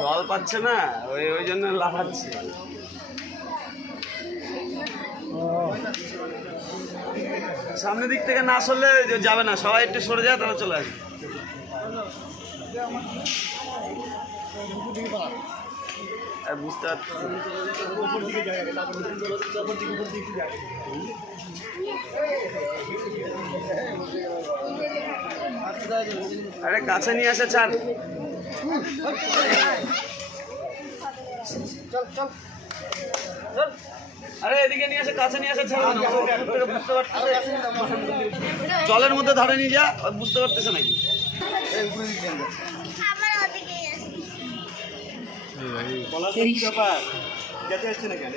জল পাচ্ছে না, ওই জন্য লাফাচ্ছে। সামনের দিক থেকে না সরলে যাবে না, সবাই একটু সরে যায়, তারা চলে আসবে। বুঝতে পারছি। আরে কাছে নিয়ে আসে ছাড়। আরে এদিকে নিয়ে আসে, কাছে নিয়ে আসে ছাড়। বুঝতে পারতেছে জলের মধ্যে ধরে নিয়ে যা, বুঝতে পারতেছে নাকি? ব্যাপার যেতে আসছে না কেন?